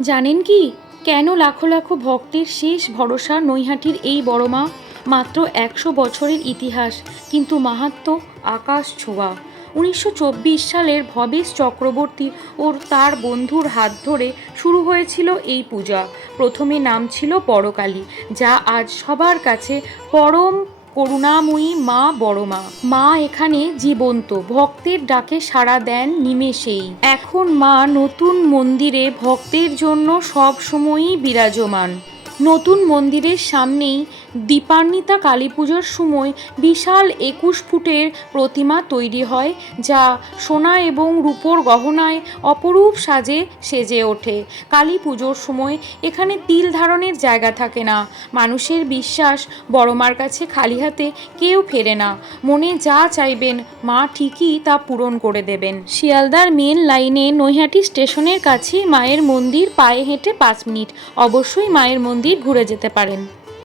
জানেন কি কেন লাখো লাখো ভক্তের শেষ ভরসা নৈহাটির এই বড় মা? মাত্র 100 বছরের ইতিহাস, কিন্তু মাহাত্ম্য আকাশ ছোঁয়া। 1924 সালের ভবেশ চক্রবর্তী ও তার বন্ধুর হাত ধরে শুরু হয়েছিল এই পূজা। প্রথমে নাম ছিল বড়কালী, যা আজ সবার কাছে পরম করুণাময়ী মা বড় মা। মা এখানে জীবন্ত, ভক্তের ডাকে সাড়া দেন নিমেষেই। এখন মা নতুন মন্দিরে ভক্তের জন্য সব সময়ই বিরাজমান। নতুন মন্দিরের সামনেই দীপান্বিতা কালী পুজোর সময় বিশাল 21 ফুটের প্রতিমা তৈরি হয়, যা সোনা এবং রূপোর গহনায় অপরূপ সাজে সেজে ওঠে। কালী পুজোর সময় এখানে তিল ধারণের জায়গা থাকে না। মানুষের বিশ্বাস, বড় মার কাছে খালি হাতে কেউ ফেরে না। মনে যা চাইবেন মা ঠিকই তা পূরণ করে দেবেন। শিয়ালদার মেন লাইনে নৈহাটি স্টেশনের কাছে মায়ের মন্দির, পায়ে হেঁটে 5 মিনিট। অবশ্যই মায়ের মন্দির ঘুরে যেতে পারেন।